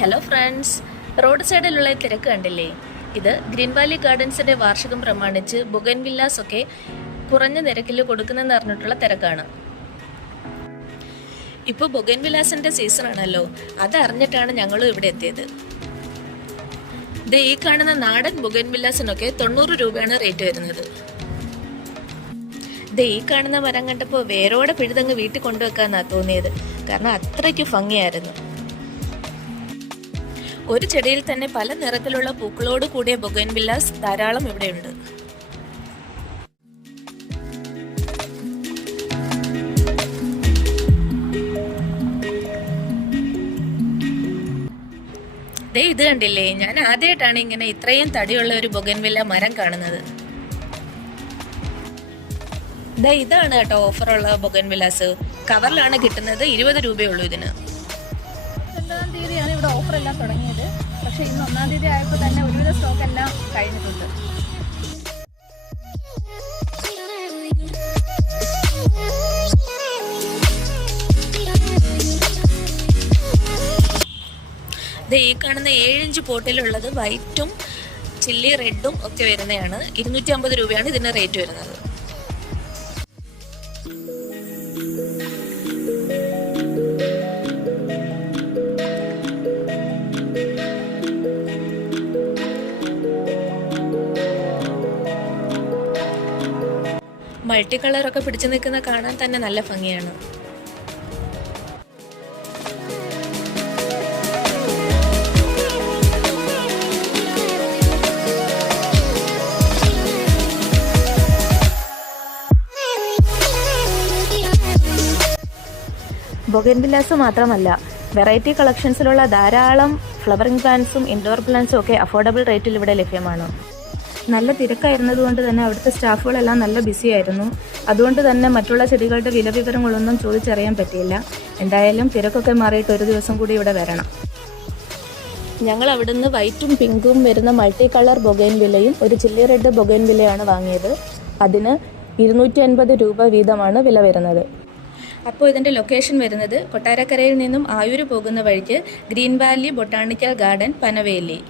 Hello friends, road സൈഡിലുള്ള തിരക്ക് കണ്ടില്ലേ? ഇത് ഗ്രീൻ വാലി ഗാർഡൻസിൻ്റെ വാർഷികം പ്രമാണിച്ച് ബൊഗൻവില്ലാസ് ഒക്കെ കുറഞ്ഞ നിരക്കിൽ കൊടുക്കുന്നതെന്ന് പറഞ്ഞിട്ടുള്ള തിരക്കാണ്. ഇപ്പോൾ ബൊഗൻവില്ലാസിൻ്റെ സീസണാണല്ലോ, അതറിഞ്ഞിട്ടാണ് ഞങ്ങളും ഇവിടെ എത്തിയത്. ഇത് ഈ കാണുന്ന നാടൻ ബൊഗൻവില്ലാസിനൊക്കെ 90 രൂപയാണ് റേറ്റ് വരുന്നത്. ഇത് ഈ കാണുന്ന മരം കണ്ടപ്പോൾ വേരോടെ പിഴുതങ്ങ് വീട്ടിൽ കൊണ്ടുവെക്കാന്നാണ് തോന്നിയത്, കാരണം അത്രയ്ക്ക് ഭംഗിയായിരുന്നു. ഒരു ചെടിയിൽ തന്നെ പല നിറത്തിലുള്ള പൂക്കളോട് കൂടിയ ബൊഗൻവില്ലാസ് ധാരാളം ഇവിടെയുണ്ട്. ഇത് കണ്ടില്ലേ, ഞാൻ ആദ്യമായിട്ടാണ് ഇങ്ങനെ ഇത്രയും തടിയുള്ള ഒരു ബൊഗൻവില്ല മരം കാണുന്നത്. ഇതാണ് കേട്ടോ ഓഫറുള്ള ബൊഗൻവില്ലാസ്. കവറിലാണ് കിട്ടുന്നത്, 20 രൂപയുള്ളൂ ഇതിന്. 2-ാം തീയതിയാണ് ഇവിടെ ഓഫർ എല്ലാം തുടങ്ങിയത്. പക്ഷേ ഇന്ന് 1-ാം തീയതി ആയപ്പോൾ തന്നെ ഒരുവിധ സ്റ്റോക്ക് എല്ലാം കഴിഞ്ഞിട്ടുണ്ട്. ഈ കാണുന്ന 7 ഇഞ്ച് പോട്ടിലുള്ളത് വൈറ്റും ചില്ലി റെഡും ഒക്കെ വരുന്നതാണ്. 250 രൂപയാണ് ഇതിന് റേറ്റ് വരുന്നത്. മൾട്ടി കളറൊക്കെ പിടിച്ചു നിൽക്കുന്ന കാണാൻ തന്നെ നല്ല ഭംഗിയാണ്. ബൊഗൻവില്ലാസ് മാത്രമല്ല, വെറൈറ്റി കളക്ഷൻസിലുള്ള ധാരാളം ഫ്ലവറിംഗ് പ്ലാന്റ്സും ഇൻഡോർ പ്ലാന്റ്സും ഒക്കെ അഫോർഡബിൾ റേറ്റിൽ ഇവിടെ ലഭ്യമാണ്. നല്ല തിരക്കായിരുന്നതുകൊണ്ട് തന്നെ അവിടുത്തെ സ്റ്റാഫുകളെല്ലാം നല്ല ബിസി ആയിരുന്നു. അതുകൊണ്ട് തന്നെ മറ്റുള്ള ചെടികളുടെ വില വിവരങ്ങളൊന്നും ചോദിച്ചറിയാൻ പറ്റിയില്ല. എന്തായാലും തിരക്കൊക്കെ മാറിയിട്ട് ഒരു ദിവസം കൂടി ഇവിടെ വരണം. ഞങ്ങൾ അവിടുന്ന് വൈറ്റും പിങ്കും വരുന്ന മൾട്ടി കളർ ബൊഗൻവില്ലയും ഒരു ചില്ലി റെഡ് ബൊഗൻവില്ലയാണ് വാങ്ങിയത്. അതിന് 250 രൂപ വീതമാണ് വില വരുന്നത്. അപ്പോൾ ഇതിൻ്റെ ലൊക്കേഷൻ വരുന്നത് കൊട്ടാരക്കരയിൽ നിന്നും ആയൂർ പോകുന്ന വഴിക്ക് green Valley botanical garden, Panaveli.